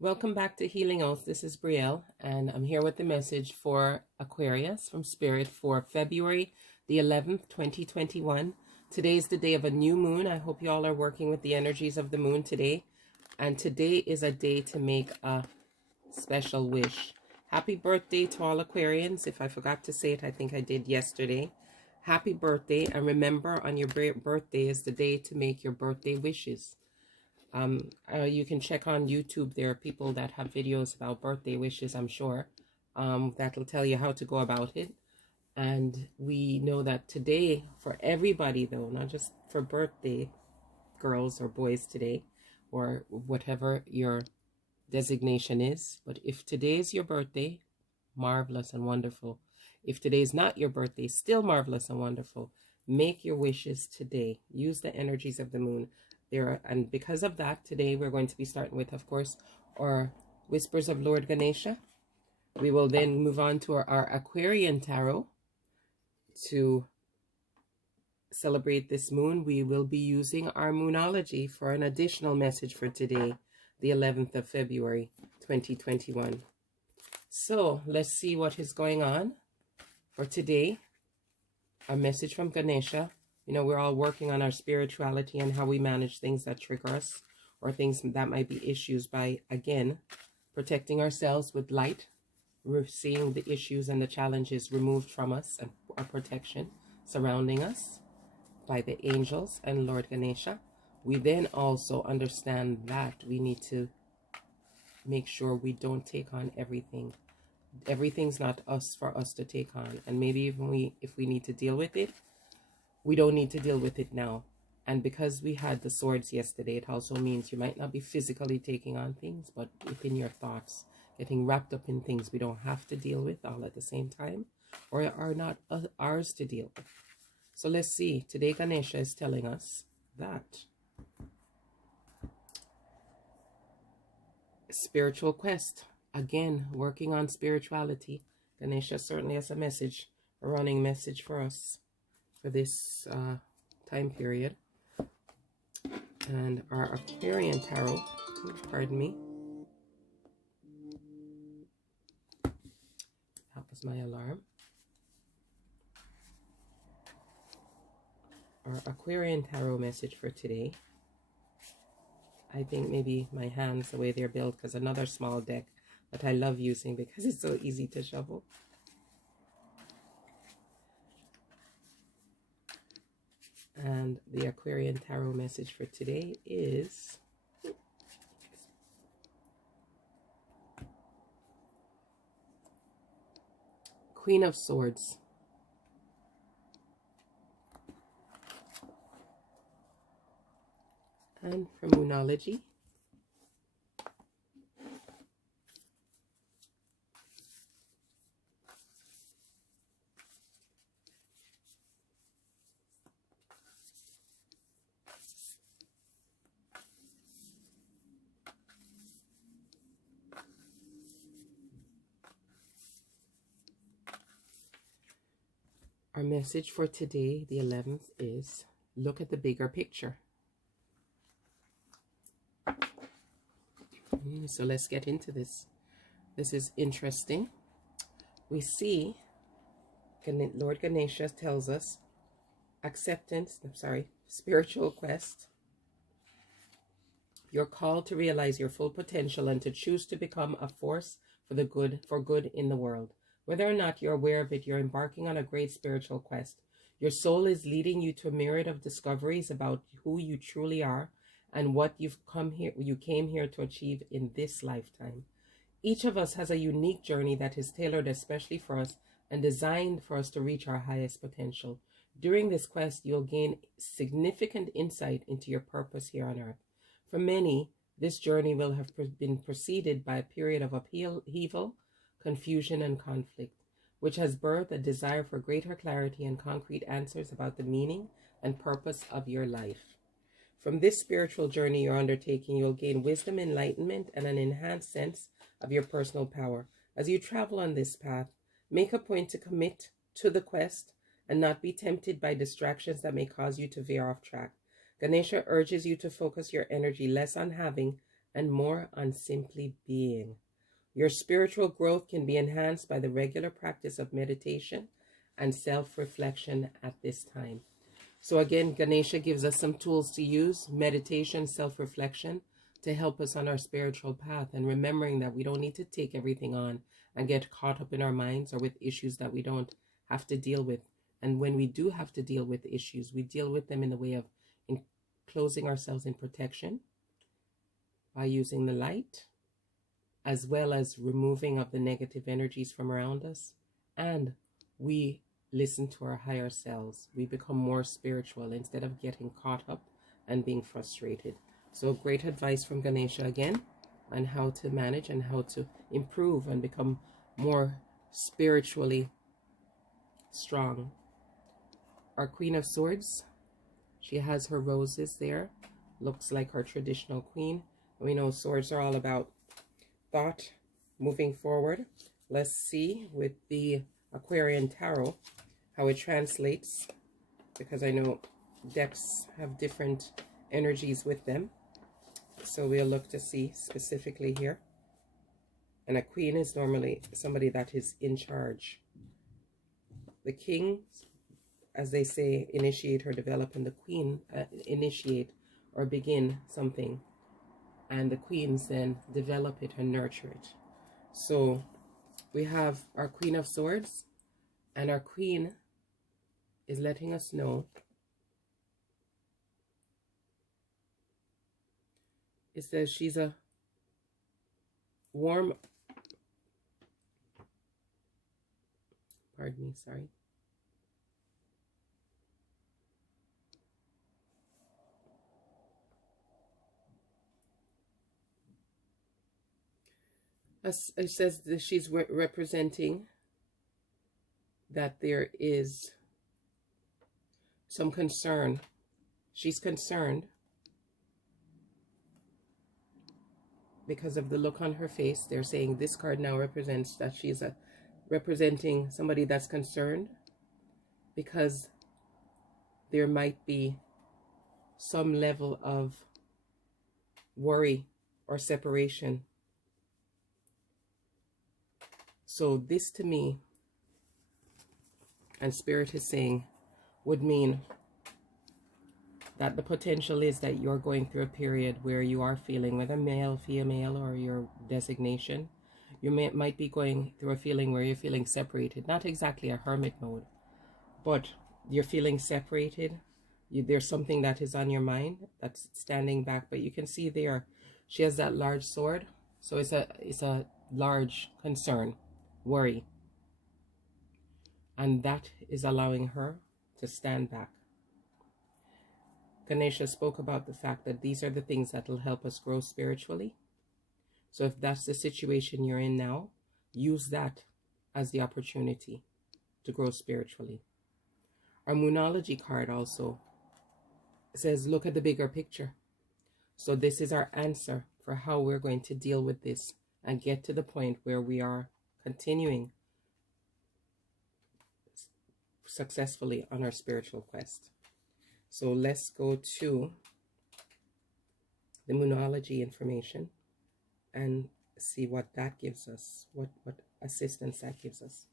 Welcome back to Healing Oath. This is Briel, and I'm here with the message for Aquarius from Spirit for February the 11th, 2021. Today is the day of a new moon. I hope you all are working with the energies of the moon today. And today is a day to make a special wish. Happy birthday to all Aquarians. If I forgot to say it, I think I did yesterday. Happy birthday. And remember, on your birthday is the day to make your birthday wishes. You can check on YouTube. There are people that have videos about birthday wishes, I'm sure. That'll tell you how to go about it. And we know that today, for everybody though, not just for birthday girls or boys today, or whatever your designation is, but if today is your birthday, marvelous and wonderful. If today is not your birthday, still marvelous and wonderful. Make your wishes today. Use the energies of the moon. And because of that, today we're going to be starting with, of course, our Whispers of Lord Ganesha. We will then move on to our Aquarian Tarot. To celebrate this moon, we will be using our Moonology for an additional message for today, the 11th of February, 2021. So let's see what is going on for today. A message from Ganesha. You know, we're all working on our spirituality and how we manage things that trigger us or things that might be issues by, again, protecting ourselves with light. We're seeing the issues and the challenges removed from us and our protection surrounding us by the angels and Lord Ganesha. We then also understand that we need to make sure we don't take on everything. Everything's not us for us to take on. And maybe even if we need to deal with it, we don't need to deal with it now. And because we had the swords yesterday, it also means you might not be physically taking on things, but within your thoughts, getting wrapped up in things we don't have to deal with all at the same time, or are not ours to deal with. So let's see. Today Ganesha is telling us that spiritual quest. Again, working on spirituality. Ganesha certainly has a message, a running message for us for this time period. And our Aquarian Tarot, pardon me, that was my alarm. Our Aquarian Tarot message for today. I think maybe my hands, the way they're built, because another small deck that I love using because it's so easy to shuffle. And the Aquarian Tarot message for today is Queen of Swords. And from Moonology, our message for today, the 11th, is look at the bigger picture. So let's get into this. This is interesting. We see Lord Ganesha tells us spiritual quest. You're called to realize your full potential and to choose to become a force for good in the world. Whether or not you're aware of it, you're embarking on a great spiritual quest. Your soul is leading you to a myriad of discoveries about who you truly are and what you came here to achieve in this lifetime. Each of us has a unique journey that is tailored especially for us and designed for us to reach our highest potential. During this quest, you'll gain significant insight into your purpose here on earth. For many, this journey will have been preceded by a period of upheaval, confusion, and conflict, which has birthed a desire for greater clarity and concrete answers about the meaning and purpose of your life. From this spiritual journey you're undertaking, you'll gain wisdom, enlightenment, and an enhanced sense of your personal power. As you travel on this path, make a point to commit to the quest and not be tempted by distractions that may cause you to veer off track. Ganesha urges you to focus your energy less on having and more on simply being. Your spiritual growth can be enhanced by the regular practice of meditation and self-reflection at this time. So again, Ganesha gives us some tools to use: meditation, self-reflection, to help us on our spiritual path, and remembering that we don't need to take everything on and get caught up in our minds or with issues that we don't have to deal with. And when we do have to deal with issues, we deal with them in the way of enclosing ourselves in protection by using the light, as well as removing of the negative energies from around us. And we listen to our higher selves. We become more spiritual instead of getting caught up and being frustrated. So great advice from Ganesha again on how to manage and how to improve and become more spiritually strong. Our Queen of Swords, she has her roses there. Looks like her traditional queen. We know swords are all about thought, moving forward. Let's see with the Aquarian Tarot how it translates, because I know decks have different energies with them. So we'll look to see specifically here. And a queen is normally somebody that is in charge. The king, as they say, initiate or develop, and the queen initiate or begin something, and the queens then develop it and nurture it. So we have our Queen of Swords, and our queen is letting us know it says she's a warm, pardon me, sorry. It says that she's representing that there is some concern. She's concerned because of the look on her face. They're saying this card now represents that she's representing somebody that's concerned because there might be some level of worry or separation. So this to me, and Spirit is saying, would mean that the potential is that you're going through a period where you are feeling, whether male, female, or your designation, you might be going through a feeling where you're feeling separated. Not exactly a hermit mode, but you're feeling separated. There's something that is on your mind that's standing back, but you can see there, she has that large sword. So it's a large concern, worry. And that is allowing her to stand back. Ganesha spoke about the fact that these are the things that will help us grow spiritually. So if that's the situation you're in now, use that as the opportunity to grow spiritually. Our Moonology card also says, look at the bigger picture. So this is our answer for how we're going to deal with this and get to the point where we are continuing successfully on our spiritual quest. So let's go to the Moonology information and see what that gives us, what assistance that gives us.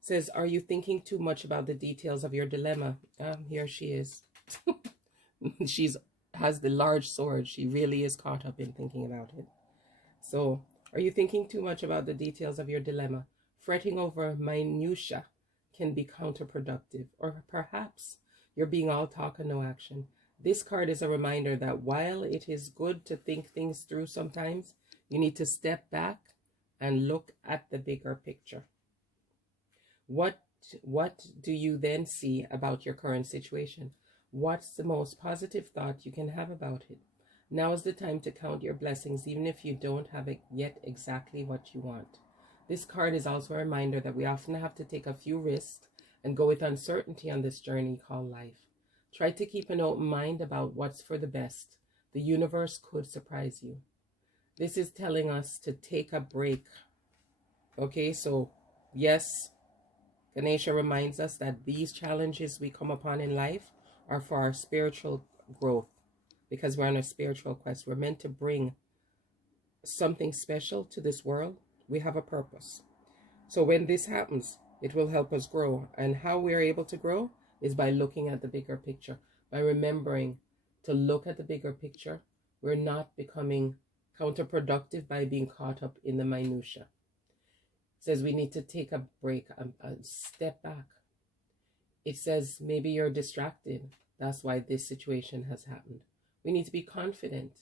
It says, are you thinking too much about the details of your dilemma? Here she is. She has the large sword. She really is caught up in thinking about it. So, are you thinking too much about the details of your dilemma? Fretting over minutia can be counterproductive, or perhaps you're being all talk and no action. This card is a reminder that while it is good to think things through sometimes, you need to step back and look at the bigger picture. What do you then see about your current situation? What's the most positive thought you can have about it? Now is the time to count your blessings, even if you don't have it yet exactly what you want. This card is also a reminder that we often have to take a few risks and go with uncertainty on this journey called life. Try to keep an open mind about what's for the best. The universe could surprise you. This is telling us to take a break. Okay, so yes, Ganesha reminds us that these challenges we come upon in life are for our spiritual growth, because we're on a spiritual quest. We're meant to bring something special to this world. We have a purpose. So when this happens, it will help us grow. And how we're able to grow is by looking at the bigger picture, by remembering to look at the bigger picture. We're not becoming counterproductive by being caught up in the minutia. It says we need to take a break, a step back. It says maybe you're distracted. That's why this situation has happened. We need to be confident.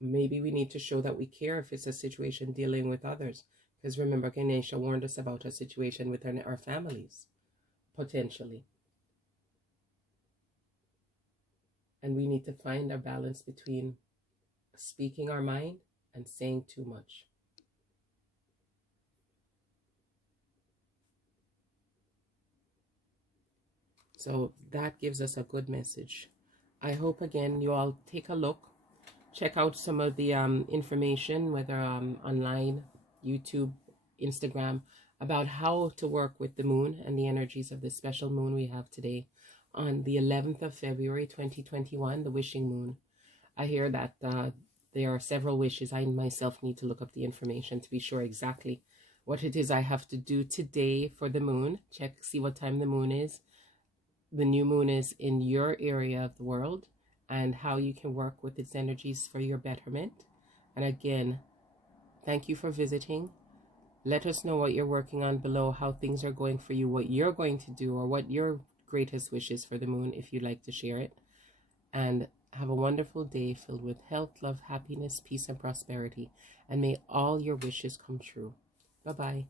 Maybe we need to show that we care if it's a situation dealing with others. Because remember, Ganesha warned us about a situation with our families, potentially. And we need to find a balance between speaking our mind and saying too much. So that gives us a good message. I hope, again, you all take a look. Check out some of the information, whether online, YouTube, Instagram, about how to work with the moon and the energies of this special moon we have today on the 11th of February, 2021, the wishing moon. I hear that there are several wishes. I myself need to look up the information to be sure exactly what it is I have to do today for the moon. Check, see what time the moon is. The new moon is in your area of the world, and how you can work with its energies for your betterment. And again, thank you for visiting. Let us know what you're working on below, how things are going for you, what you're going to do, or what your greatest wish is for the moon, if you'd like to share it. And have a wonderful day filled with health, love, happiness, peace, and prosperity. And may all your wishes come true. Bye-bye.